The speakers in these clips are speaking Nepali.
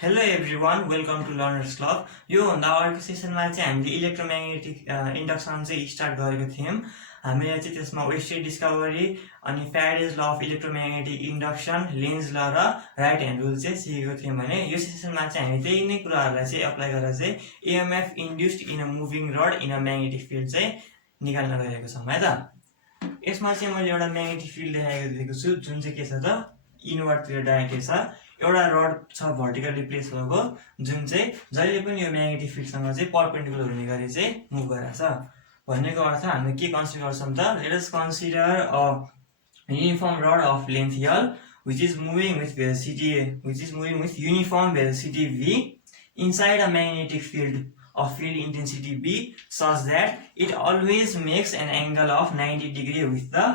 Hello everyone, welcome to learners club. योभन्दा अर्को सेसनमा चाहिँ हामीले इलेक्ट्रोम्याग्नेटिक इन्डक्सन चाहिँ स्टार्ट गरेको थियौँ। हामीले चाहिँ त्यसमा वेस्टेज डिस्कभरी अनि Faraday's law of electromagnetic induction, Lenz law र राइट ह्यान्ड रुल चाहिँ सिकेको थियौँ भने यो सेसनमा चाहिँ हामी त्यही नै कुराहरूलाई चाहिँ एप्लाई गरेर चाहिँ EMF induced in a moving rod in a magnetic field चाहिँ निकाल्न गइरहेको छौँ है त। यसमा चाहिँ मैले एउटा म्याग्नेटिक फिल्ड देखाएको दिएको छु जुन चाहिँ के छ त इनवर्डतिर डाइरेक्टेड छ। एउटा रड छ भर्टिकली प्लेस भएको जुन चाहिँ जहिले पनि यो म्याग्नेटिक फिल्डसँग चाहिँ परपेन्डिकुलर हुने गरी चाहिँ मुभ गरिरहेछ भन्नेको अर्थ हामीले के कन्सिडर गर्छौँ त। Let us consider a uniform rod of length L which is moving with uniform velocity V inside a magnetic field of field intensity B such that it always makes an angle of 90 degree with the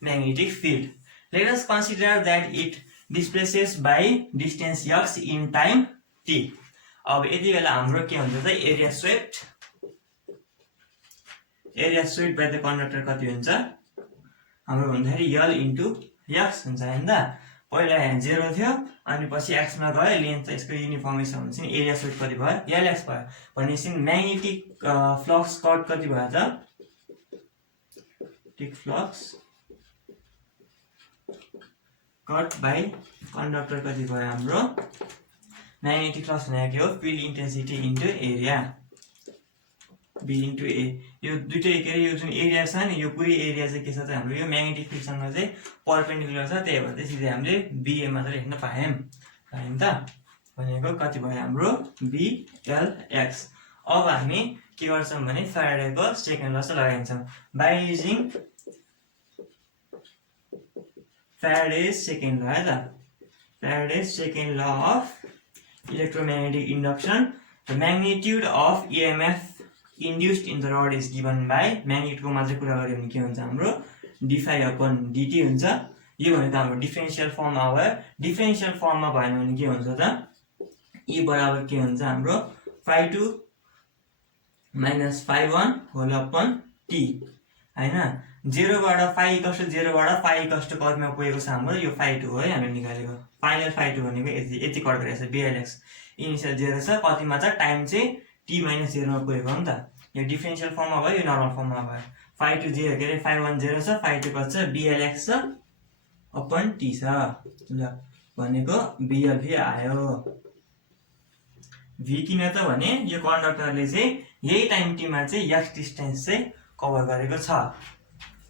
magnetic field. Let us consider that it displaces by distance x in time t. अब यति बेला हाम्रो के हुन्छ त area swept by the conductor कति हुन्छ हाम्रो भन्दाखेरि L इन्टु x हुन्छ हैन त। पहिला 0 थियो अनि पछि x मा गयो, लेन्थ यसको युनिफर्मै छ भने चाहिँ एरिया स्वेप्ट कति भयो Lx भयो भनेपछि म्याग्नेटिक फ्लक्स कट कति भयो त टिक फ्लक्स कट बाई कन्डक्टर कति भयो हाम्रो म्याग्नेटिक फ्लक्स भनेको के हो field intensity into area B into A. यो दुईटै के अरे यो जुन एरिया छ नि यो पुरै एरिया चाहिँ के छ त हाम्रो यो म्याग्नेटिक फिल्डसँग चाहिँ परपेन्डिकुलर छ, त्यही भएर चाहिँ सिधै हामीले बीए मात्र लेख्न पायौँ त। भनेको कति भयो हाम्रो BLx। अब हामी के गर्छौँ भने फ्याराडेको सेकेन्ड ल चाहिँ लगाइन्छौँ by using Faraday's second law है त। Faraday's second law of electromagnetic induction, the magnitude of EMF induced in the rod is given by magnitude को मात्र कुरा गर्यो भने के हुन्छ हाम्रो d∅/dt हुन्छ। यो भनेको हाम्रो डिफरेन्शियल फर्ममा भयो। डिफरेन्शियल फर्ममा भएन भने के हुन्छ त E बराबर के हुन्छ हाम्रो ∅2 - ∅1 होल अपन t हैन। 0 बाट ∅ कतिमा पुगेको छ हाम्रो यो ∅2 हो है हामीले निकालेको फाइनल ∅2 भनेको यति कट गरेको छ BLx। इनिशियल 0 छ कतिमा छ टाइम चाहिँ t - 0 मा पुगेको हो नि त। यो डिफरेन्शियल फर्ममा भयो, यो नर्मल फर्ममा भयो। ∅2 0 के अरे ∅1 0 छ, ∅2 कति छ BLx छ अपन t छ ल भनेको BLV आयो। V किन त भने यो कन्डक्टरले चाहिँ यही टाइम t मा चाहिँ x डिस्टेन्स चाहिँ कभर गरेको छ।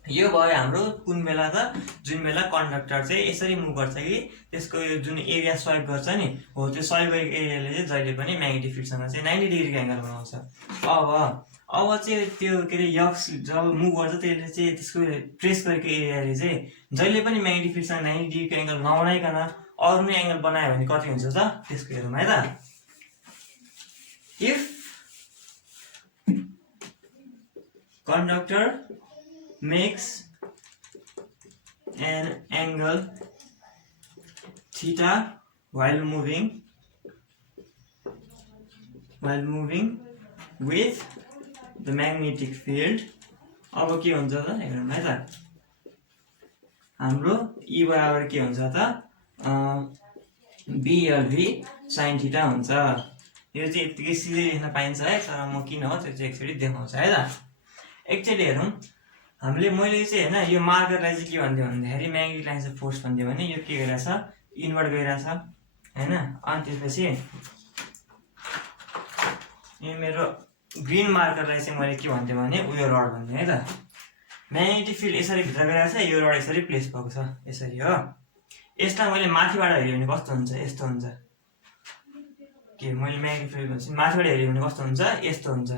यो भयो हाम्रो कुन बेला त जुन बेला कन्डक्टर चाहिँ यसरी मुभ गर्छ कि त्यसको यो जुन एरिया स्वाइप गर्छ नि हो त्यो स्वाइप गरेको एरियाले चाहिँ जहिले पनि म्याग्नेटिक फिल्डसँग चाहिँ 90 डिग्रीको एंगल बनाउँछ। अब चाहिँ त्यो के अरे यक्स जब मुभ गर्छ त्यसले चाहिँ त्यसको ट्रेस गरेको एरियाले चाहिँ जहिले पनि म्याग्नेटिक फिल्डसँग 90 डिग्रीको एंगल नबनाइकन अरु नै एंगल बनायो भने कति हुन्छ त त्यसको हेरौँ है त। If conductor makes an angle theta while moving with the magnetic field, अब के हुन्छ त हेरौँ है त। हाम्रो E बराबर के हुन्छ त BLV sin थीटा हुन्छ। यो चाहिँ यतिकै सिधै लेख्न पाइन्छ है, तर म किन हो त्यो चाहिँ एकचोटि देखाउँछु है त। एकचोटि हेरौँ हामीले मैले चाहिँ हैन यो मार्करलाई चाहिँ के भन्दियो भन्दाखेरि म्याग्नेटिक लाइन चाहिँ फोर्स भन्दियो भने यो के गरिरहेछ इन्भर्ट गरिरहेछ हैन। अनि त्यसपछि यो मेरो ग्रीन मार्करलाई चाहिँ मैले के भन्दियो भने उयो रड भन्दियो है त। म्याग्नेटिक फिल्ड यसरी भित्र गइरहेछ, यो रड यसरी प्लेस भएको छ यसरी हो। यसलाई मैले माथिबाट हेर्यो भने कस्तो हुन्छ यस्तो हुन्छ के मैले म्याग्नेटिक फिल्ड भन्छ माथिबाट हेर्यो भने कस्तो हुन्छ यस्तो हुन्छ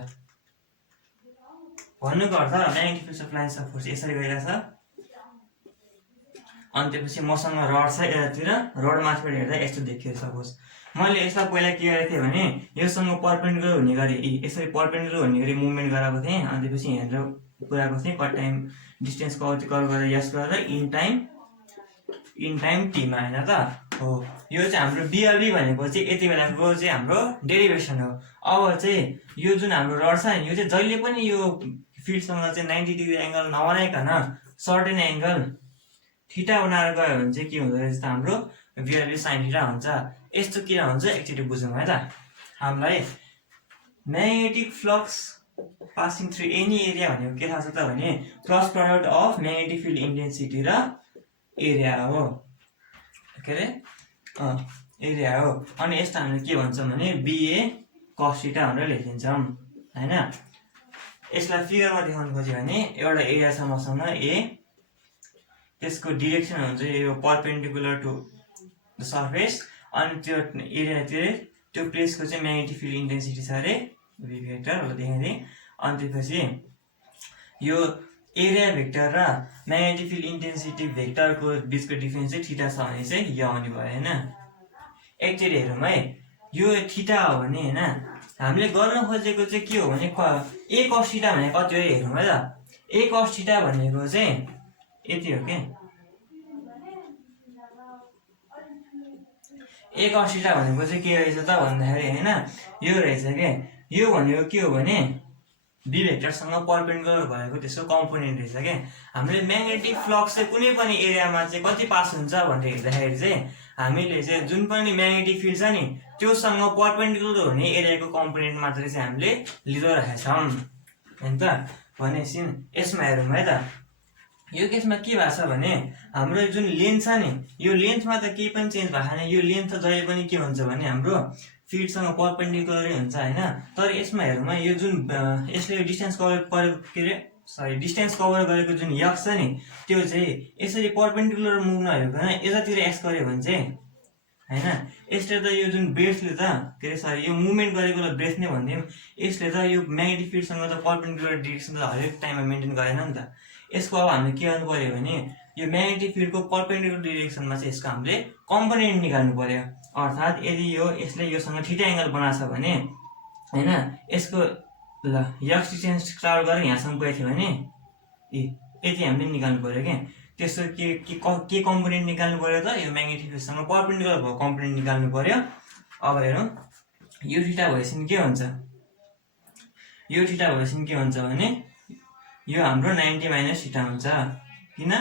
भन्नुको अर्थ magnetic field of lines of force यसरी गइरहेछ। अनि त्यसपछि मसँग रड छ यतातिर, रड माथिबाट हेर्दा यस्तो देखियो सपोज मैले यसलाई पहिला के गरेको थिएँ भने योसँग परपेन्डिकुलर हुने गरी यसरी परपेन्डिकुलर हुने गरी मुभमेन्ट गराएको थिएँ। अनि त्यसपछि हेरेर पुऱ्याएको थिएँ कट टाइम डिस्टेन्स कति कभर गरेर यस गरेर इन टाइम t मा हैन त हो। यो चाहिँ हाम्रो BLV भनेको चाहिँ यति बेलाको चाहिँ हाम्रो डेरिभेसन हो। अब चाहिँ यो जुन हाम्रो रड छ नि यो चाहिँ जहिले पनि यो फिल्डसँग चाहिँ 90 डिग्री एंगल नबनाइकन सर्टेन एंगल थीटा बनाएर गयो भने चाहिँ के हुँदो रहेछ त हाम्रो VLB sin थीटा हुन्छ। यस्तो किन हुन्छ एकचोटि बुझौँ है त। हामीलाई magnetic flux passing through any area भनेको के थाहा छ त भने cross product of magnetic field intensity र एरिया हो। के अरे एरिया हो। अनि यस्तो हामीले के भन्छौँ भने BA cos थीटा भनेर लेखिन्छौँ हैन। यसलाई फिगरमा देखाउनु खोज्यो भने एउटा एरिया छ मसँग A, त्यसको डिरेक्सन हुन्छ यो परपेन्डिकुलर टु द सर्फेस, अनि त्यो एरियातिर त्यो प्लेसको चाहिँ म्याग्नेटिक फिल्ड इन्टेन्सिटी छ अरे V भेक्टर हो देखाइदिएँ। अनि त्यसपछि यो एरिया भेक्टर र म्याग्नेटिक फिल्ड इन्टेन्सिटी भेक्टरको बिचको डिफरेन्स चाहिँ थीटा छ भने चाहिँ यो आउने भयो हैन। एकचोटि हेरौँ है, यो थीटा हो भने हैन हामीले गर्न खोजेको चाहिँ के हो भने A cos थीटा भनेको कति हो हेरौँ है त। A cos थीटा भनेको चाहिँ यति हो के। A cos थीटा भनेको चाहिँ के रहेछ त भन्दाखेरि हैन यो रहेछ के। यो भनेको के हो भने B भेक्टरसँग परपेन्डिकुलर भएको त्यसको कम्पोनेन्ट रहेछ के। हामीले म्याग्नेटिक फ्लक्स चाहिँ कुनै पनि एरियामा चाहिँ कति पास हुन्छ भनेर हेर्दाखेरि चाहिँ हामीले चाहिँ जुन पनि म्याग्नेटिक फिल्ड छ नि त्योसँग परपेन्डिकुलर हुने एरियाको कम्पोनेन्ट मात्र चाहिँ हामीले लिँदो रहेछौँ हैन त। भनेपछि यसमा हेरौँ है त। यो केसमा के भएको छ भने हाम्रो जुन लेन्थ छ नि यो लेन्थमा त केही पनि चेन्ज भएको छैन। यो लेन्थ त जहिले पनि के हुन्छ भने हाम्रो फिल्डसँग परपेन्डिकुलरै हुन्छ हैन। तर यसमा हेरौँ है, यो जुन यसले डिस्टेन्स कभर गरेको जुन x छ नि त्यो चाहिँ यसरी परपेन्डिकुलर मुभ नभइकन यतातिर x गर्यो भने चाहिँ हैन यसले त यो जुन ब्रेथले त के अरे सरी यो मुभमेन्ट गरेकोलाई ब्रेथ नै भनिदिउँ। यसले त यो म्याग्नेटिक फिल्डसँग त परपेन्डिकुलर डिरेक्सन त हरेक टाइममा मेन्टेन गरेन नि त। यसको अब हामीले के गर्नु पर्यो भने यो म्याग्नेटिक फिल्डको परपेन्डिकुलर डिरेक्सनमा चाहिँ यसको हामीले कम्पोनेन्ट निकाल्नु पर्यो। अर्थात् यदि यसले योसँग थीटा एंगल बनाछ भने हैन यसको ल x डिस्टेन्स ट्राभल गरेर यहाँसम्म गएको थियो भने यति हामीले निकाल्नु पर्यो के। त्यसो के कम्पोनेन्ट निकाल्नु पर्यो त यो म्याग्नेटिक फिल्डसँग परपेन्डिकुलर भएको कम्पोनेन्ट निकाल्नु पर्यो। अब हेरौँ यो थीटा भएपछि के हुन्छ। यो थीटा भएपछि के हुन्छ भने यो हाम्रो 90 माइनस थीटा हुन्छ। किन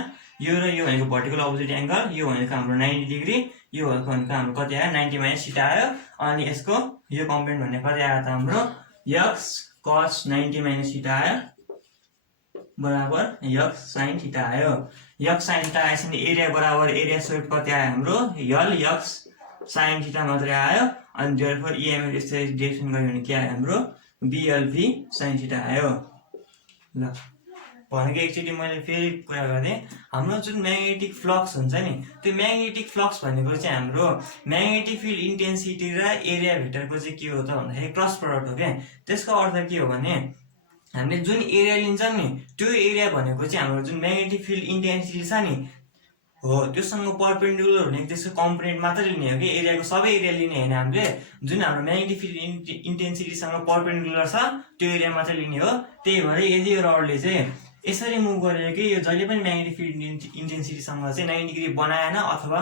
यो र यो भनेको भर्टिकल अपोजिट एंगल, यो भनेको हाम्रो 90 डिग्री, यो भनेको हाम्रो कति आयो 90 माइनस थीटा आयो। अनि यसको यो कम्पोनेन्ट भनेको कति आयो त हाम्रो x cos 90 माइनस थीटा आयो बराबर x sin थीटा आयो। x sin थीटा आएपछि एरिया बराबर एरिया स्क्वायर कति आयो हाम्रो l x sin थीटा मात्रै आयो। अनि देयरफोर EMF यसरी डिरेक्सन गर्यो भने के आयो हाम्रो BLV sin थीटा आयो। ल भनेको एकचोटि मैले फेरि कुरा गर्दै हाम्रो जुन म्याग्नेटिक फ्लक्स हुन्छ नि त्यो म्याग्नेटिक फ्लक्स भनेको चाहिँ हाम्रो म्याग्नेटिक फिल्ड इन्टेन्सिटी र एरिया भेक्टरको चाहिँ के हो त भन्दाखेरि क्रस प्रडक्ट हो क्या। त्यसको अर्थ के हो भने हामीले जुन एरिया लिन्छौँ नि त्यो एरिया भनेको चाहिँ हाम्रो जुन म्याग्नेटिक फिल्ड इन्टेन्सिटी छ नि हो त्योसँग परपेन्डिकुलर हुने त्यसको कम्पोनेन्ट मात्र लिने हो कि एरियाको सबै एरिया लिने हैन। हामीले जुन हाम्रो म्याग्नेटिक फिल्ड इन्टेन्सिटीसँग परपेन्डिकुलर छ त्यो एरिया मात्र लिने हो। त्यही भएर यदि यो रडले चाहिँ यसरी मुभ गरेर कि यो जहिले पनि म्याग्नेटिक फिल्ड इन्टेन्सिटीसँग चाहिँ 90 डिग्री बनाएन अथवा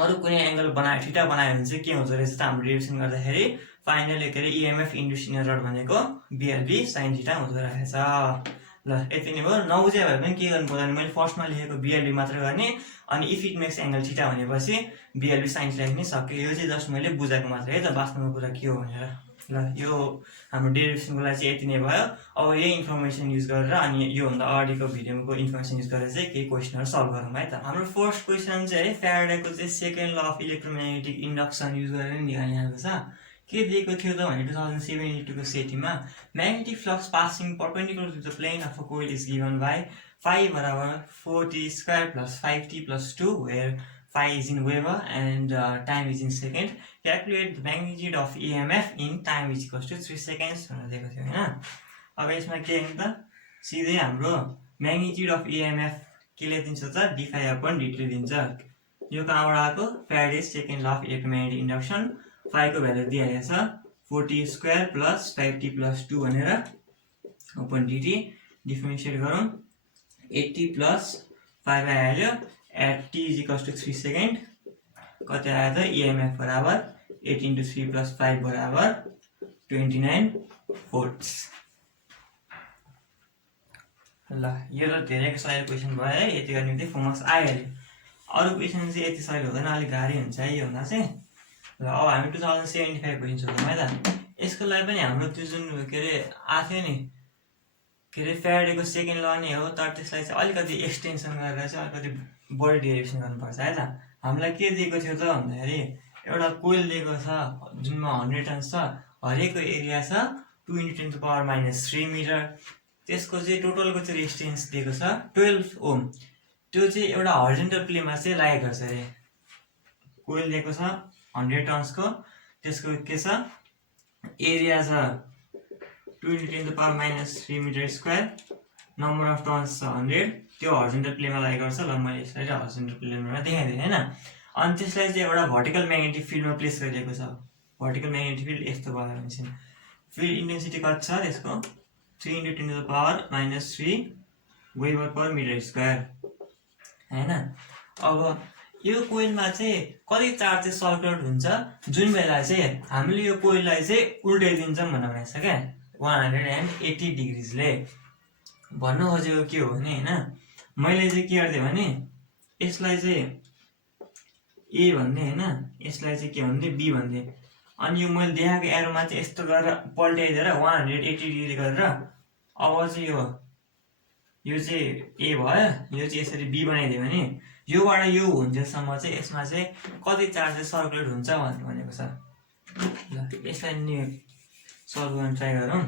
अरू कुनै एंगल बनायो थीटा बनायो भने चाहिँ के हुँदो रहेछ त हाम्रो डिरेक्सन गर्दाखेरि फाइनली के अरे EMF इन्ड्युस इन रड भनेको BLV sin थीटा हुँदो रहेछ। ल यति नै भयो। नबुझे भए पनि के गर्नु पर्दैन मैले फर्स्टमा लेखेको BLV मात्र गर्ने अनि if it makes angle theta भनेपछि BLV sin थीटा लेख्नै सक्यो। यो चाहिँ जस्ट मैले बुझाएको मात्र है त वास्तवमा कुरा के हो भनेर। ल यो हाम्रो डेरिभेसनको लागि चाहिँ यति नै भयो। अब यही इन्फर्मेसन युज गरेर अनि योभन्दा अगाडिको भिडियोको इन्फर्मेसन युज गरेर चाहिँ केही क्वेसनहरू सल्भ गरौँ है त। हाम्रो फर्स्ट क्वेसन चाहिँ है फ्याराडेको चाहिँ second law of electromagnetic induction use गरेर निकालिएको छ। के दिएको थियो त भने 2072 को सेटीमा magnetic flux passing perpendicular to the plane of a coil is given by phi बराबर 4t square plus 5t plus 2 where phi is in Weber and time is in second. Calculate the magnitude of EMF in time is equals to 3 seconds भनेर दिएको थियो हैन। अब यसमा के हुन्छ त सिधै हाम्रो magnitude of EMF के ले दिन्छ त d phi upon dt ले दिन्छ। यो कहाँबाट आएको Faraday's second law of electromagnetic induction phi को भ्यालु दिइएको छ 4t square plus 5t plus 2 भनेर upon dt डिफरेन्शिएट गरौँ 80 plus 5 आइहाल्यो at t is equals to 3 second कति आयो त EMF बराबर 8 into 3 plus 5 बराबर 29 volts। ल यो त धेरै सजिलो क्वेसन भयो है। यति गर्ने बित्तिकै फर्मुला आइहाल्यो। अरू क्वेसन चाहिँ यति सजिलो हुँदैन, अलिक गाह्रै हुन्छ है योभन्दा चाहिँ। ल अब हामी 2075 क्वेसन सोधौँ है त। यसको लागि पनि हाम्रो त्यो जुन के अरे आएको थियो नि के अरे फ्याराडेको सेकेन्ड ल नै हो, तर त्यसलाई चाहिँ अलिकति एक्सटेन्सन गरेर चाहिँ अलिकति बढी डेरिभेसन गर्नुपर्छ है त। हामीलाई के दिएको थियो त भन्दाखेरि एउटा कोइल दिएको छ जुनमा 100 टन छ, हरेकको एरिया छ 2 × 10⁻³ मिटर। त्यसको चाहिँ टोटलको चाहिँ रेजिस्टेन्स दिएको छ 12 ओम। त्यो चाहिँ एउटा हरिजन्टल प्लेनमा चाहिँ लागेको छ अरे। कोइल दिएको छ 100 टन्सको, त्यसको के छ एरिया छ 2 × 10⁻³ metre square, number of turns छ 100, त्यो हरिजन्टल प्लेनमा लागेको छ। ल मैले यसलाई हरिजन्टल प्लेनमा देखाइदिएँ होइन। अनि त्यसलाई चाहिँ एउटा भर्टिकल म्याग्नेटिक फिल्डमा प्लेस गरिएको छ। भर्टिकल म्याग्नेटिक फिल्ड यस्तो भयो भने चाहिँ फिल्ड इन्टेन्सिटी कति छ त्यसको 3 × 10⁻³ वेबर पर मिटर स्क्वायर होइन। अब यो कोइलमा चाहिँ कति चार्ज चाहिँ सर्कुलेट हुन्छ जुन बेला चाहिँ हामीले यो कोइललाई चाहिँ उल्टाइदिन्छौँ भनेर भनेको छ क्या 180 डिग्रिजले। भन्नु खोजेको के हो भने होइन, मैले चाहिँ के गर्थेँ भने यसलाई चाहिँ ए भन्ने होइन, यसलाई चाहिँ के भन्थे बी भन्थे। अनि यो मैले देखाएको एरोमा चाहिँ यस्तो गरेर पल्टाइदिएर 180 डिग्री गरेर अब चाहिँ यो चाहिँ ए भयो, यो चाहिँ यसरी बी बनाइदियो भने योबाट यो हुन्जेलसम्म चाहिँ यसमा चाहिँ कति चार्ज सर्कुलेट हुन्छ भनेको छ। ल यसलाई नि सल्भ गर्न ट्राई गरौँ।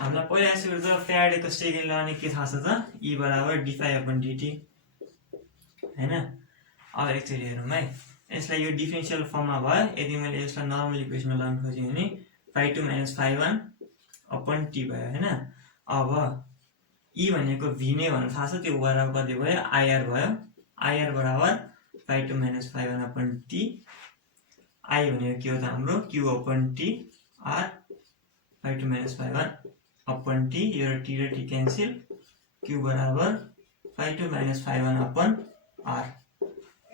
हामीलाई पहिला सुरु त फ्याराडेको सेकेन्ड ल अनि के थाहा छ त, E = d∅/dt होइन। अब एकचोटि हेरौँ है, यसलाई यो डिफरेन्सियल फर्ममा भयो। यदि मैले यसलाई नर्मल इक्वेसनमा ल्याउन खोजेँ भने ∅2 - ∅1/t भयो होइन। अब E भनेको v नै भनेर थाहा छ, त्यो बराबर कति भयो IR भयो। IR = ∅2 - ∅1/t। I भनेको के हो त हाम्रो Q/t R ∅2 - ∅1/t, यो t र t क्यान्सल, Q = ∅2 - ∅1/r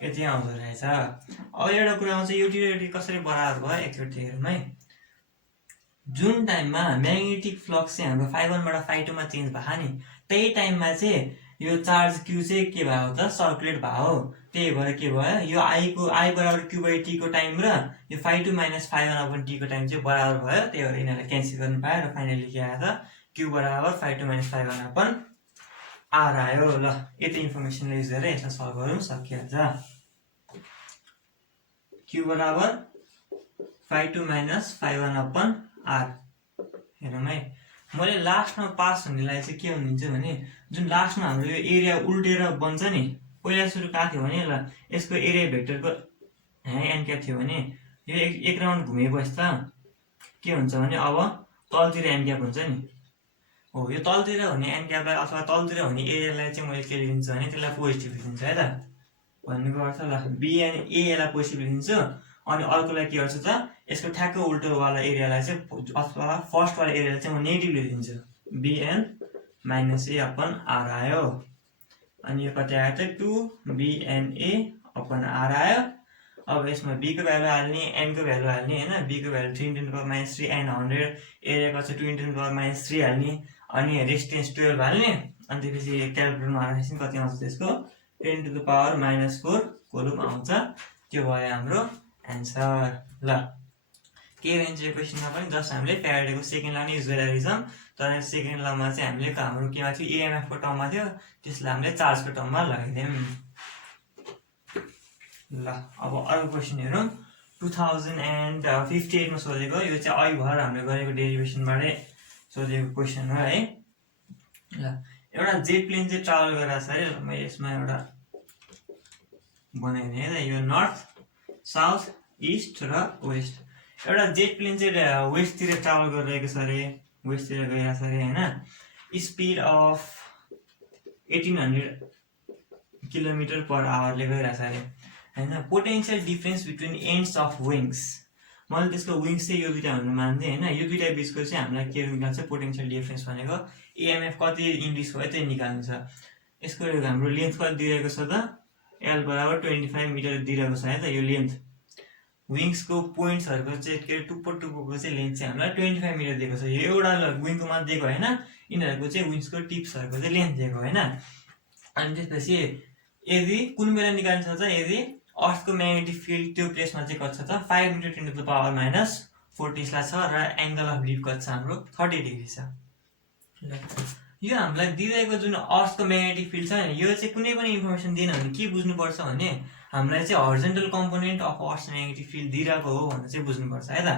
यति आउँदो रहेछ। अब एउटा कुरा आउँछ यो t र t कसरी बराबर भयो एकचोटि हेरौँ है। जुन टाइममा म्याग्नेटिक फ्लक्स चाहिँ हाम्रो ∅1 बाट ∅2 मा चेन्ज भयो नि, त्यही टाइममा चाहिँ यो चार्ज Q चाहिँ के भयो त सर्कुलेट भयो। त्यही भएर के भयो यो I = Q/t को टाइम र यो ∅2 - ∅1/t को टाइम चाहिँ बराबर भयो। त्यही भएर यिनीहरूलाई क्यान्सल गर्नु पायो र फाइनली के आयो त Q = ∅2 - ∅1/r आयो। ल यति इन्फर्मेसनले युज गरेर यसलाई सल्भ गरौँ, सकिहाल्छ। Q = ∅2 - ∅1/r हेरौँ है। मैले लास्टमा पास हुनेलाई चाहिँ के भनिदिन्छु भने जुन लास्टमा हाम्रो यो एरिया उल्टेर बन्छ नि, पहिला सुरु कहाँ थियो भने ल यसको एरिया भेक्टरको एन क्या थियो भने यो एक राउन्ड घुमेपछि त के हुन्छ भने अब तलतिर एन क्याप हुन्छ नि। हो यो तलतिर हुने एन क्यापलाई अथवा तलतिर हुने एरियालाई चाहिँ मैले के लिन्छु भने त्यसलाई पोजिटिभ लिन्छु है त। भन्नुको अर्थ ल बिएन एलाई पोजिटिभ लिन्छु, अनि अर्कोलाई के गर्छु त यसको ठ्याक्क उल्टोवाला एरियालाई चाहिँ अथवा फर्स्टवाला एरियालाई चाहिँ म नेगेटिभ लिदिन्छु, bn - a/r आयो। अनि यो कति आयो त 2bna/r आयो। अब यसमा b को भ्यालु हाल्ने, n को भ्यालु हाल्ने होइन। b को भ्यालु 3 × 10⁻³ n 100, एरियाको चाहिँ 2 × 10⁻³ हाल्ने, अनि रेजिस्टेन्स 12 हाल्ने। अनि त्यसपछि क्यालकुलेटरमा हाल्दाखेरि कति आउँछ त्यसको 10⁻⁻4 कोलुम आउँछ। त्यो भयो हाम्रो एन्सर। ल के रहन्छ यो क्वेसनमा पनि जस्ट हामीले फ्याराडेको सेकेन्ड ल नै युज गरेर छौँ, तर सेकेन्ड लमा चाहिँ हामीले हाम्रो केमा थियो EMF को टर्ममा थियो, त्यसलाई हामीले चार्जको टर्ममा लगाइदियौँ। ल अब अर्को क्वेसन हेरौँ। 2058 मा सोधेको, यो चाहिँ अघि भएर हामीले गरेको डेरिभेसनबाटै सोधेको क्वेसन हो है। ल एउटा जेट प्लेन चाहिँ ट्राभल गरिरहेको छ अरे। मैले यसमा एउटा बनाइदिएँ है त, यो नर्थ साउथ इस्ट र वेस्ट। एउटा जेट प्लेन चाहिँ वेस्टतिर ट्राभल गरिरहेको छ अरे, वेस्टतिर गइरहेको छ अरे होइन। स्पिड अफ 1800 km/h ले गइरहेको छ अरे होइन। Potential difference between ends of wings, मैले त्यसको विङ्स चाहिँ यो दुइटा भनेर मान्थेँ होइन। यो दुइटा बिचको चाहिँ हामीलाई के निकाल्छ पोटेन्सियल डिफरेन्स भनेको EMF कति इन्ड्युस भयो त्यो निकाल्नु छ। यसको हाम्रो लेन्थ कति दिइरहेको छ त L = 25 मिटर दिइरहेको छ है त। यो लेन्थ विङ्सको पोइन्ट्सहरूको चाहिँ के टुप्पोको चाहिँ लेन्थ चाहिँ हामीलाई 25 मिटर दिएको छ। यो एउटा विङको मात्र दिएको होइन, यिनीहरूको चाहिँ विङ्सको टिप्सहरूको चाहिँ लेन्थ दिएको होइन। अनि त्यसपछि यदि कुन बेला निकाल्नु छ त यदि अर्थको म्याग्नेटिक फिल्ड त्यो प्लेसमा चाहिँ कति छ त 5 × 10⁻⁴ टेस्ला छ र एङ्गल अफ लिप कति छ हाम्रो 30 डिग्री छ। यो हामीलाई दिइरहेको जुन अर्थको म्याग्नेटिक फिल्ड छ नि यो चाहिँ कुनै पनि इन्फर्मेसन दिएन भने के बुझ्नुपर्छ भने हामीलाई चाहिँ horizontal component of earth's magnetic field दिइरहेको हो भनेर चाहिँ बुझ्नुपर्छ है त।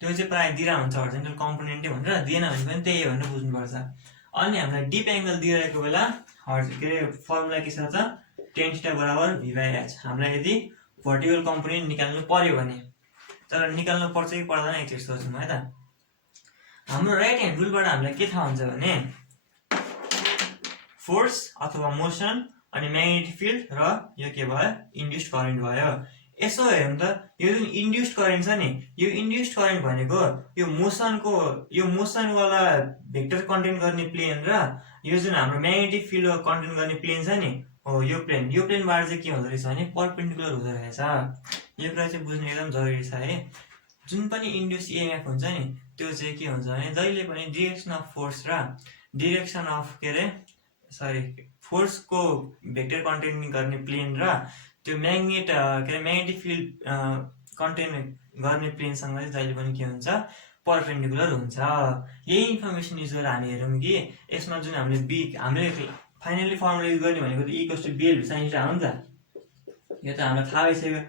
त्यो चाहिँ प्रायः दिइरहेको हुन्छ हर्जेन्टल कम्पोनेन्टै भनेर, दिएन भने पनि त्यही हो भनेर बुझ्नुपर्छ। अनि हामीलाई डिप एङ्गल दिइरहेको बेला के अरे फर्मुला के छ त tan θ = v/h। हामीलाई यदि भर्टिकल कम्पोनेन्ट निकाल्नु पर्यो भने, तर निकाल्नु पर्छ कि पर्दैन एकचोटि सोचौँ है त। हाम्रो राइट ह्यान्ड रुलबाट हामीलाई के थाहा हुन्छ भने फोर्स अथवा मोसन अनि म्याग्नेटिक फिल्ड र यो के भयो इन्ड्युस्ड करेन्ट भयो। यसो हेरौँ त यो जुन इन्ड्युस्ड करेन्ट छ नि यो इन्ड्युस्ड करेन्ट भनेको यो मोसनवाला भेक्टर कन्टेन गर्ने प्लेन र यो जुन हाम्रो म्याग्नेटिक फिल्ड कन्टेन गर्ने प्लेन छ नि हो यो प्लेनबाट चाहिँ के हुँदो रहेछ भने परपेन्डिकुलर हुँदो रहेछ। यो कुरा चाहिँ बुझ्नु एकदम जरुरी छ है। जुन पनि इन्ड्युस इएमएफ हुन्छ नि त्यो चाहिँ के हुन्छ भने जहिले पनि डिरेक्सन अफ फोर्स र डिरेक्सन अफ फोर्सको भेक्टर कन्टेन गर्ने प्लेन र त्यो म्याग्नेटिक फिल्ड कन्टेन गर्ने प्लेनसँग चाहिँ जहिले पनि के हुन्छ परपेन्डिकुलर हुन्छ। यही इन्फर्मेसन युज गरेर हामी हेरौँ कि यसमा जुन हामीले फाइनली फर्मुला युज गर्ने भनेको त E = BL/sin θ हो नि त। यो त हामीलाई थाहा भइसक्यो,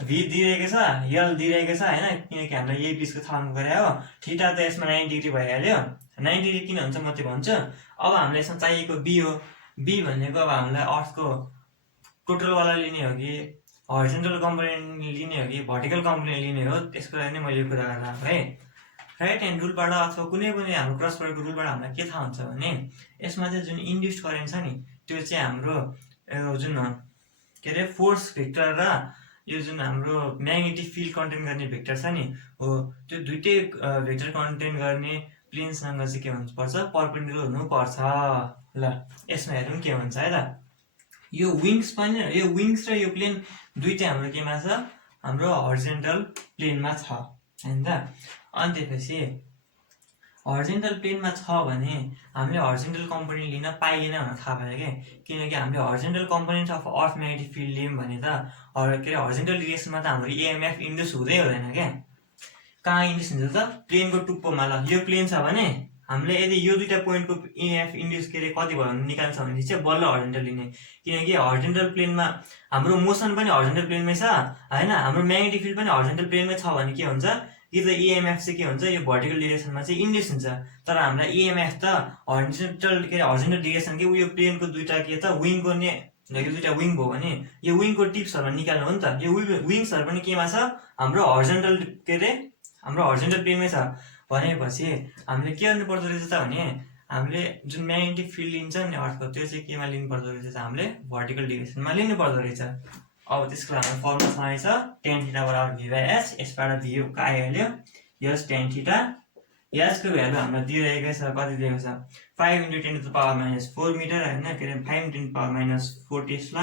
v दिइरहेको छ l दिइरहेको छ हैन, किनकि हामीलाई यही बीचको थाहा गरे हो। थीटा त यसमा 90 डिग्री भइहाल्यो। 90 डिग्री किन हुन्छ म त्यो भन्छु। अब हामीलाई यसमा चाहिएको b हो। b भनेको अब हामीलाई अर्थको टोटल वाला लिने हो कि हरिजन्टल कम्पोनेन्ट लिने हो कि भर्टिकल कम्पोनेन्ट लिने हो, त्यसको लागि नै मैले यो कुरा गरेर आएको है। राइट ह्यान्ड रुलबाट अथवा कुनै पनि हाम्रो क्रस प्रोडक्टको रुलबाट हामीलाई के थाहा हुन्छ भने यसमा चाहिँ जुन इन्ड्युस्ड करेन्ट छ नि त्यो चाहिँ हाम्रो जुन के अरे फोर्स भेक्टर र यो जुन हाम्रो म्याग्नेटिक फिल्ड कन्टेन गर्ने भेक्टर छ नि हो त्यो दुईटै भेक्टर कन्टेन गर्ने प्लेनसँग चाहिँ के हुनुपर्छ परपेन्डिकुलर हुनुपर्छ। ल यसमा हेरौँ के हुन्छ है त। यो विङ्स र यो प्लेन दुईटै हाम्रो केमा छ हाम्रो हरिजन्टल प्लेनमा छ हैन त। अनि त्यसपछि हरिजन्टल प्लेनमा छ भने हामीले हरिजन्टल कम्पोनेन्ट लिन पाइएन भनेर थाहा भयो के, किनकि हामीले horizontal component of earth magnetic field लियौँ भने त के अरे हरिजन्टल डिरेक्सनमा त हाम्रो इएमएफ इन्ड्युस हुँदै हुँदैन क्या। कहाँ इन्ड्युस हुन्छ त प्लेनको टुप्पोमा। ल यो प्लेन छ भने हामीले यदि यो दुईटा पोइन्टको इएमएफ इन्ड्युस के अरे कति भयो भने निकाल्छ भने चाहिँ बल्ल हरिजन्टल लिने, किनकि हरिजन्टल प्लेनमा हाम्रो मोसन पनि हरिजन्टल प्लेनमै छ हैन, हाम्रो म्याग्नेटिक फिल्ड पनि हरिजन्टल प्लेनमै छ भने के हुन्छ कि त इएमएफ चाहिँ के हुन्छ यो भर्टिकल डिरेक्सनमा चाहिँ इन्ड्युस हुन्छ। तर हामीलाई इएमएफ त हरिजन्टल डिरेक्सनकै उयो प्लेनको दुईटा के त विङको नि दुईटा विङ भयो भने यो विङको टिप्सहरुमा निकाल्नु हो नि त। यो विङ्सहरु पनि केमा छ हाम्रो हरिजन्टल हाम्रो हरिजन्टल प्लेनमै छ भनेपछि हामीले के गर्नु पर्दो रहेछ त भने हामीले जुन म्याग्नेटिक फिल्ड लिन्छ नि अर्थको त्यो चाहिँ केमा लिनु पर्दो रहेछ त हामीले भर्टिकल डिरेक्सनमा लिनु पर्दो रहेछ। अब त्यसको लागि हाम्रो फर्मुला सँगै छ tan θ = v/h। यसबाट v आइहाल्यो यस tan θ। s को भ्यालु हामीलाई दिइरहेको छ कति दिएको छ 5 × 10⁻⁴ मिटर हैन, के अरे 5 × 10⁻⁴ टेस्ला।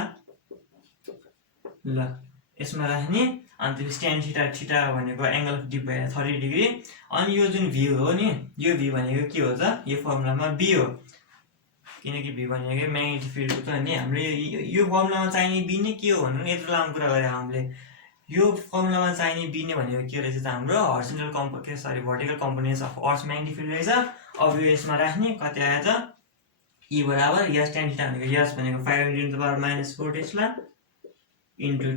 ल यसमा राख्ने अनि त्यसपछि tan θ भनेको एंगल अफ डिप भएर 30 डिग्री। अनि यो जुन v हो नि यो v भनेको के हो त यो फर्मुलामा b हो, किनकि v भनेको म्याग्नेटिक फिल्डको त नि हामीले यो फर्मुलामा चाहिने b नै के हो भनेर यत्रो लामो कुरा गरे हामीले। यो फर्मुलामा चाहिने b नै भनेको के रहेछ त हाम्रो horizontal vertical components of earth magnetic field रहेछ। अब यो यसमा राख्ने कति आयो त E बराबर यस tan θ भनेको यस भनेको 5 × 10⁻⁴ Tesla into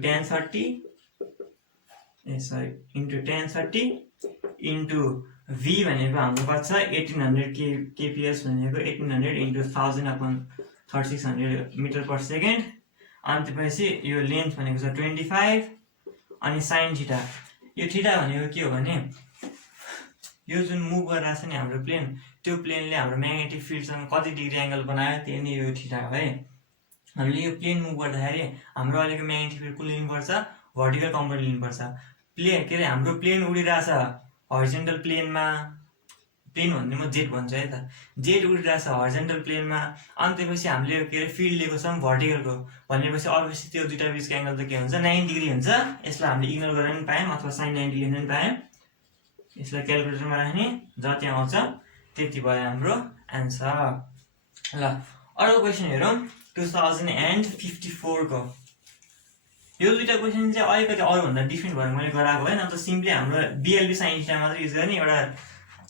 tan 30 into v भनेको हाम्रो कति छ 1800 kps भनेको 1800 इन्टु 1000/3600 मिटर पर सेकेन्ड। अनि त्यसपछि यो लेन्थ भनेको छ 25 अनि sin θ। यो θ भनेको के हो भने यो जुन मुभ गरिरहेछ नि हाम्रो प्लेन त्यो प्लेनले हाम्रो म्याग्नेटिक फिल्डसँग कति डिग्री एंगल बनायो त्यही नै यो θ हो है। हामीले यो प्लेन मुभ गर्दाखेरि हाम्रो अहिलेको म्याग्नेटिक फिल्ड कुन लिनुपर्छ भर्टिकल कम्पोनेन्ट लिनुपर्छ। प्लेन के अरे हाम्रो प्लेन उडिरहेछ हरिजन्टल प्लेनमा, प्लेन भन्ने म जेट भन्छु है त, जेट उडिरहेछ हरिजन्टल प्लेनमा। अनि त्यसपछि हामीले के अरे फिल्ड लिएको छौँ भर्टिकलको भनेपछि अभियसली त्यो दुईटा बीचको एंगल त के हुन्छ 90 डिग्री हुन्छ। यसलाई हामीले इग्नोर गर्न पनि पायौँ अथवा sin 90 लेख्न पनि पायौँ। यसलाई क्याल्कुलेटरमा राख्ने जति आउँछ त्यति भयो हाम्रो आन्सर। ल अर्को क्वेसन हेरौँ। 2054 को यो दुईटा क्वेसन चाहिँ अलिकति अरूभन्दा डिफ्रेन्ट भएर मैले गराएको होइन त सिम्पली हाम्रो बिएलबी साइन थीटा मात्र युज गर्ने एउटा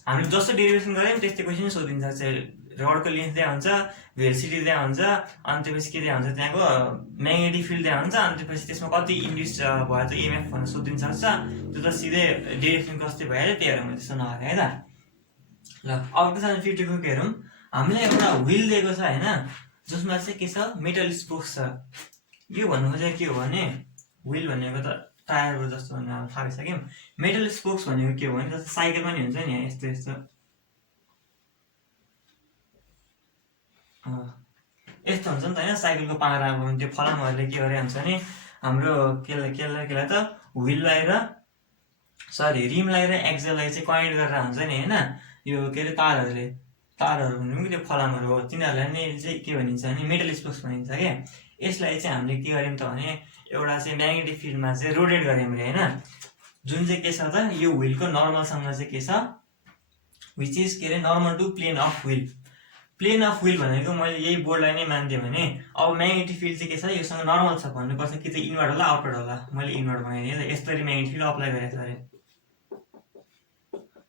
हामीले जस्तो डेरिभेसन गऱ्यौँ त्यस्तै क्वेसन सोधिन्छ चाहिँ रडको लेन्थ दिया हुन्छ भेलोसिटी दिया हुन्छ अनि त्यसपछि के दिया हुन्छ त्यहाँको म्याग्नेटिक फिल्ड दिया हुन्छ अनि त्यसपछि त्यसमा कति इन्ड्युस भयो त इएमएफ भनेर सोधिन सक्छ त्यो त सिधै डेरिभेसन कस्तै भइहाल्यो त्यही भएर मैले त्यस्तो नगरेँ है त ल अब 2050 को के हेरौँ हामीलाई एउटा व्हील दिएको छ होइन जसमा चाहिँ के छ मेटल स्पोक्स छ यो भन्नुको चाहिँ के हो भने व्हील भनेको त टायरको जस्तो भनेर थाहा भइसक्यौँ मेटल स्पोक्स भनेको के हो भने जस्तो साइकलमा नि हुन्छ नि यस्तो यस्तो यस्तो हुन्छ नि त होइन साइकलको पारा अब त्यो फलामहरूले के गरे हुन्छ नि हाम्रो केलाई त व्हीललाई र रिमलाई र एक्जललाई चाहिँ कनेक्ट गरेर हुन्छ नि होइन यो के अरे तारहरू भन्नु पनि त्यो फलामहरू हो तिनीहरूलाई नै चाहिँ के भनिन्छ भने मेटल स्पोक्स भनिन्छ क्या यसलाई चाहिँ हामीले के गर्यौँ त भने एउटा चाहिँ म्याग्नेटिक फिल्डमा चाहिँ रोटेट गऱ्यौँ अरे होइन जुन चाहिँ के छ त यो व्हीलको नर्मलसँग चाहिँ के छ विच इज के अरे normal to plane of wheel भनेको मैले यही बोर्डलाई नै मान्थेँ भने अब म्याग्नेटिक फिल्ड चाहिँ के छ योसँग नर्मल छ भन्नुपर्छ कि चाहिँ इनवर्ट होला आउटवर्ड होला मैले इनवर्ट बनाइदिएँ त यसरी म्याग्नेटिक फिल्ड अप्लाई गरेको छ अरे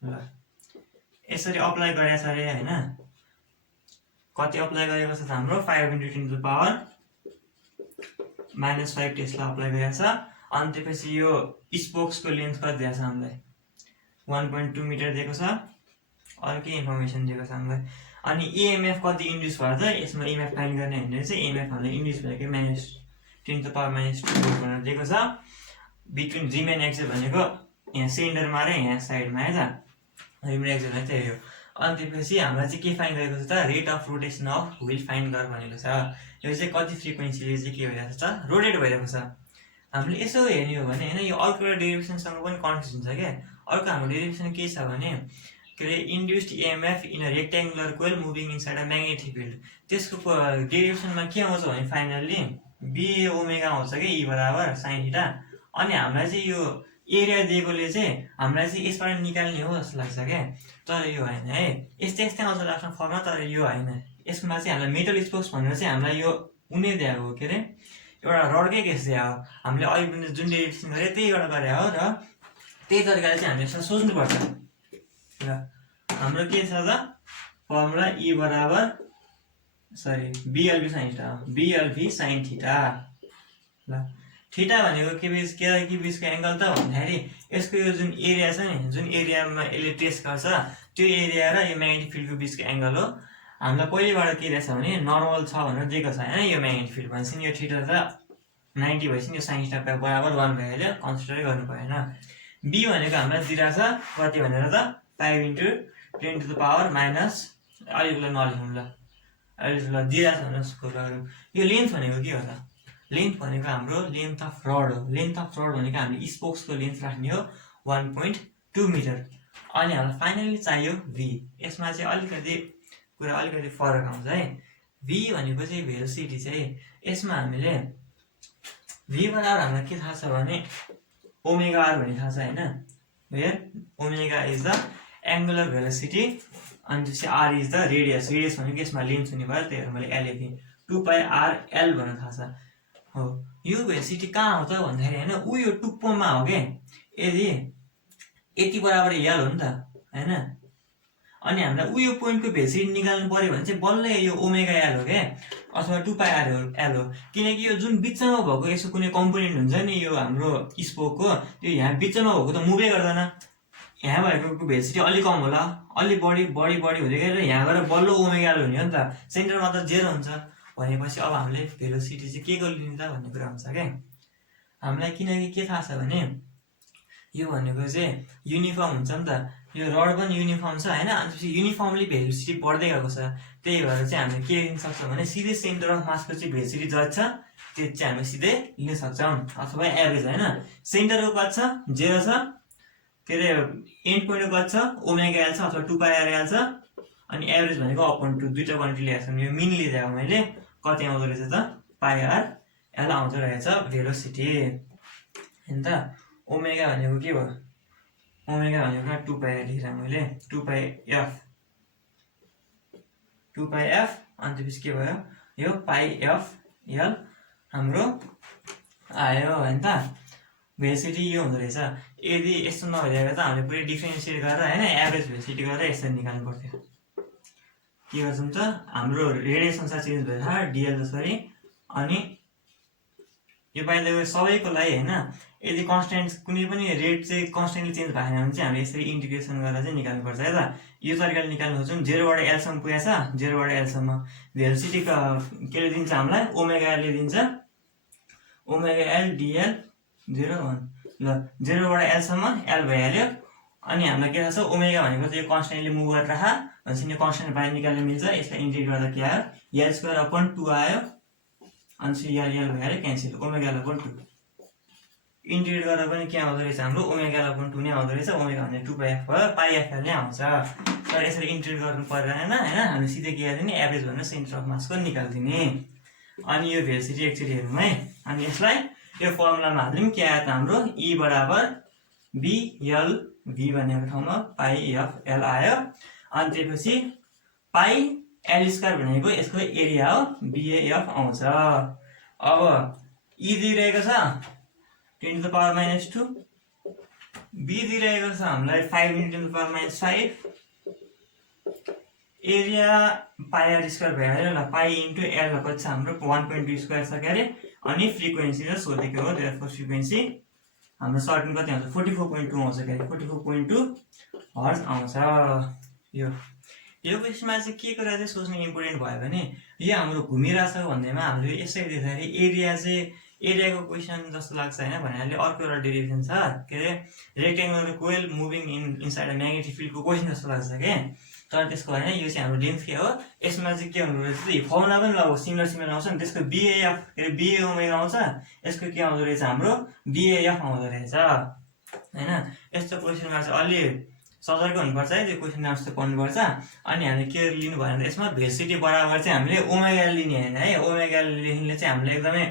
ल यसरी अप्लाई गरेको छ अरे होइन कति अप्लाई गरेको छ त हाम्रो 5 × 10⁻⁻5 टेस्ला अप्लाई गरेको छ अनि त्यसपछि यो स्पोक्सको लेन्थ कति दिएको छ हामीलाई 1.2 मिटर दिएको छ अरू के इन्फर्मेसन दिएको छ हामीलाई अनि इएमएफ कति इन्ड्युस भयो त यसमा इएमएफ फाइन्ड गर्ने भनेर चाहिँ इएमएफ हामीलाई इन्ड्युस भएको -10⁻² भनेर दिएको छ बिट्विन रिम एन्ड एक्सेल भनेको यहाँ सेन्टरमा र यहाँ साइडमा है त रिम र एक्सेलमा चाहिँ हो अनि त्यसपछि हामीलाई चाहिँ के फाइन्ड गरेको छ त rate of rotation of wheel find गर भनेको छ यो चाहिँ कति फ्रिक्वेन्सीले चाहिँ के भइरहेको छ रोटेट भइरहेको छ हामीले यसो हेर्ने हो भने होइन यो अर्को एउटा डेरिभेसनसँग पनि कन्फ्युज हुन्छ क्या अर्को हाम्रो डेरिभेसन के छ भने के अरे induced EMF in a rectangular coil moving inside a magnetic field त्यसको डेरिभेसनमा के आउँछ भने फाइनल्ली बिए ओमेगा आउँछ कि ई बराबर साइन थीटा अनि हामीलाई चाहिँ यो एरिया दिएकोले चाहिँ हामीलाई चाहिँ यसबाट निकाल्ने हो जस्तो लाग्छ क्या तर यो होइन है यस्तै आउँछ लास्टमा फर्ममा तर यो होइन यसमा चाहिँ हामीलाई मेटल स्पोक्स भनेर चाहिँ हामीलाई यो उनी दिएको हो के अरे एउटा रडकै केस दिएको हो हामीले अहिले पनि जुन डेरिभेसन गरेँ त्यही एउटा गरे हो र त्यही तरिकाले चाहिँ हामीले यसलाई सोच्नुपर्छ ल हाम्रो के छ त फर्मुला ई बराबर बिएलभी साइन थीटा ल थीटा भनेको के बिचको एङ्गल त भन्दाखेरि यसको यो जुन एरिया छ नि जुन एरियामा यसले ट्रेस गर्छ त्यो एरिया र यो म्याग्नेटिक फिल्डको बिचको एङ्गल हो हामीलाई पहिलेबाट के रहेछ भने नर्मल छ भनेर दिएको छ होइन यो म्याग्नेटिक फिल्ड भनेपछि यो थीटा त 90 भएपछि यो साइन थीटा बराबर 1 भइहाल्यो कन्सिडरै गर्नु भएन बी भनेको हामीलाई दिइरहेछ कति भनेर त 5 × 10⁻⁻ अहिलेलाई नलेखौँ ल अहिले दिइरहेछ भनेर स्कोर गरौँ यो लेन्थ भनेको के हो त लेन्थ भनेको हाम्रो लेन्थ अफ रड हो लेन्थ अफ रड भनेको हामीले स्पोक्सको लेन्थ राख्ने हो 1.2 मिटर अनि हामीलाई फाइनली चाहियो भी यसमा चाहिँ अलिकति फरक आउँछ है भी भनेको चाहिँ भेलोसिटी चाहिँ यसमा हामीले भी बराबर हामीलाई के थाहा छ भने ओमेगा आर भन्ने थाहा छ होइन omega is the angular velocity अनि त्यसपछि आर इज द रेडियस भनेको यसमा लेन्थ हुने भयो त्यही भएर मैले एल लेखेँ 2πr/L भनेर थाहा छ हो यो भेलोसिटी कहाँ आउँछ भन्दाखेरि होइन ऊ यो टुप्पोमा हो क्या यदि यति बराबर एल हो नि त होइन अनि हामीलाई ऊ यो पोइन्टको भेलोसिटी निकाल्नु पर्यो भने चाहिँ बल्ल यो ओमेगा एल हो क्या अथवा 2πr/L हो किनकि यो जुन बिचमा भएको यसो कुनै कम्पोनेन्ट हुन्छ नि यो हाम्रो स्पोकको त्यो यहाँ बिचमा भएको त मुभै गर्दैन यहाँ भएको भेलोसिटी अलिक कम होला अलिक बढी हुँदै गएर यहाँ गएर बल्ल ओमेगा एल हुने हो नि त सेन्टरमा त 0 हुन्छ भनेपछि अब हामीले भेलोसिटी चाहिँ के गरिदिन्छ भन्ने कुरा हुन्छ क्या हामीलाई किनकि के थाहा छ भने यो भनेको चाहिँ युनिफर्म हुन्छ नि त यो रड पनि युनिफर्म छ होइन अनि त्यसपछि युनिफर्मली भेलोसिटी बढ्दै गएको छ त्यही भएर चाहिँ हामीले के लिन सक्छौँ भने सिधै सेन्टर अफ मासको चाहिँ भेलोसिटी जति छ त्यो चाहिँ हामी सिधै लिन सक्छौँ अथवा एभरेज होइन सेन्टरको कति छ 0 छ के अरे एन्ड पोइन्टको कति छ ओमेगा एल छ अथवा 2πr/L छ अनि एभरेज भनेको अपन टु दुईटा क्वान्टिटी ल्याएको छ यो मिन लिइदिएको मैले कति आउँदो रहेछ त πr/L आउँदो रहेछ भेलोसिटी होइन त ओमेगा भनेको के भयो ओमेगा भनेको 2πr लेखेर मैले 2πf अनि त्यसपछि के भयो यो पाई एफ एल हाम्रो आयो हैन त भेलोसिटी यो हुँदो रहेछ यदि यस्तो नभइदिएको त हामीले पुरै डिफरेन्सिएट गरेर हैन एभरेज भेलोसिटी गरेर यसरी निकाल्नु पर्थ्यो के गर्छौं त हाम्रो रेडिएसन चाहिँ चेन्ज भएर डिएल जसरी अनि यो पाइले सबैको लागि हैन यदि कन्स्टेन्ट कुनै पनि रेट चाहिँ कन्स्टेन्टली चेन्ज भएन भने चाहिँ हामीले यसरी इन्टिग्रेसन गरेर चाहिँ निकाल्नु पर्छ है त यो तरिकाले निकाल्नु खोज्छौं 0 बाट l सम्म पुगेछ 0 बाट l सम्म भेलोसिटी केले दिन्छ हामीलाई ओमेगा l ले दिन्छ ओमेगा l dl 0 1 ल 0 बाट l सम्म l भइहाल्यो अनि हामीलाई के थाहा छ ओमेगा भनेको चाहिँ यो कन्स्टेन्टली मुभ गरेर राखा भनेपछि यो कन्स्टेन्ट बाहिर निकाल्न मिल्छ यसलाई इन्टिग्रेट गर्दा के आयो l² 2 आयो अनि l भइहाल्यो cancel omega l upon 2 integrate गर्दा पनि के आउँदो रहेछ हाम्रो ओमेगा l अपन 2 नै आउँदो रहेछ ओमेगा भने 2 पाइ एफ भयो पाइ एफ नै आउँछ तर यसरी इन्टिग्रेट गर्नु पर्दैन हैन हामी सिधै के गर्ने एभरेज भनेर सेन्टर अफ मासको निकाल्दिने अनि यो भेलोसिटी एक्चुअली हेरौँ है अनि यसलाई यो फर्मुलामा हाल्दियौं के आयो त हाम्रो E बराबर b l v भनेको ठाउँमा पाइ एफ l आयो अनि त्यसपछि पाइ l² भनेको यसको एरिया हो BAF आउँछ अब E दिइरहेको छ 10 to the power minus 2 B दिइरहेको छ हामीलाई 5 × 10 to the power minus 5 area पाइ r² भइहाल्यो ल पाइ इन्टु l कति छ हाम्रो 1.2 स्क्वायर छ के अरे अनि फ्रिक्वेन्सी चाहिँ सोधेको हो देयरफोर फ्रिक्वेन्सी हाम्रो सर्टन कति आउँछ 44.2 आउँछ के 44.2 हर्ज आउँछ यो क्वेशनमा चाहिँ के कुरा चाहिँ सोच्नु इम्पोर्टेन्ट भयो भने यो हाम्रो घुमिरहेछ भन्दैमा हामीले यसै देख्दाखेरि एरियाको क्वेशन जस्तो लाग्छ हैन भन्नाले अर्को एउटा डेरिभेसन छ के अरे rectangular coil moving inside a magnetic फिल्डको क्वेशन जस्तो लाग्छ के तर त्यसको हैन यो चाहिँ हाम्रो लेन्थ के हो यसमा चाहिँ के हुनु रहेछ फर्मुला पनि लगभग सिमिलर आउँछ नि त्यसको BAF के अरे BA ओमेगा आउँछ यसको के आउँदो रहेछ हाम्रो BAF आउँदो रहेछ हैन यस्तो क्वेशनमा चाहिँ अलि सतर्क हुनुपर्छ है त्यो क्वेशन जस्तो पढ्नुपर्छ अनि हामीले के लिनु भयो भने यसमा भेलोसिटी बराबर चाहिँ हामीले ओमेगा लिने हैन है ओमेगा लेख्नुले चाहिँ हामीले एकदमै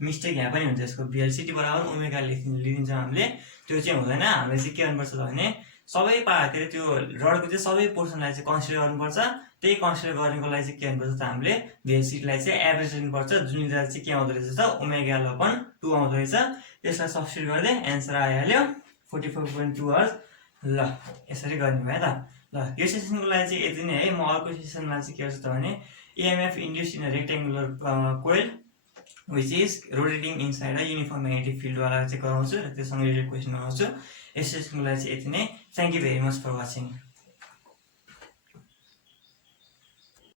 मिस्टेक यहाँ पनि हुन्छ यसको भेलोसिटी बराबर ओमेगा लिन्छ हामीले त्यो चाहिँ हुँदैन हामीले चाहिँ के गर्नुपर्छ भने सबै पार्टहरु त्यो रडको चाहिँ सबै पोर्सनलाई चाहिँ कन्सिडर गर्नुपर्छ त्यही कन्सिडर गर्नको लागि चाहिँ के गर्नुपर्छ त हामीले भेलोसिटीलाई चाहिँ एभरेज लिनुपर्छ जुन चाहिँ के आउँदो रहेछ त ओमेगा l अपन 2 आउँदो रहेछ त्यसलाई सब्स्टिट्युट गर्दै आन्सर आइहाल्यो 44.2 हर्ज ल यसरी गर्ने भयो त ल यो सेसनको लागि चाहिँ यति नै है म अर्को सेसनमा चाहिँ के गर्छु त भने EMF induced in a rectangular coil which is rotating inside a uniform magnetic field वाला चाहिँ गराउँछु र त्यससँग रिलेटेड क्वेशन गराउँछु यस सेसनको लागि चाहिँ यति नै thank you very much for watching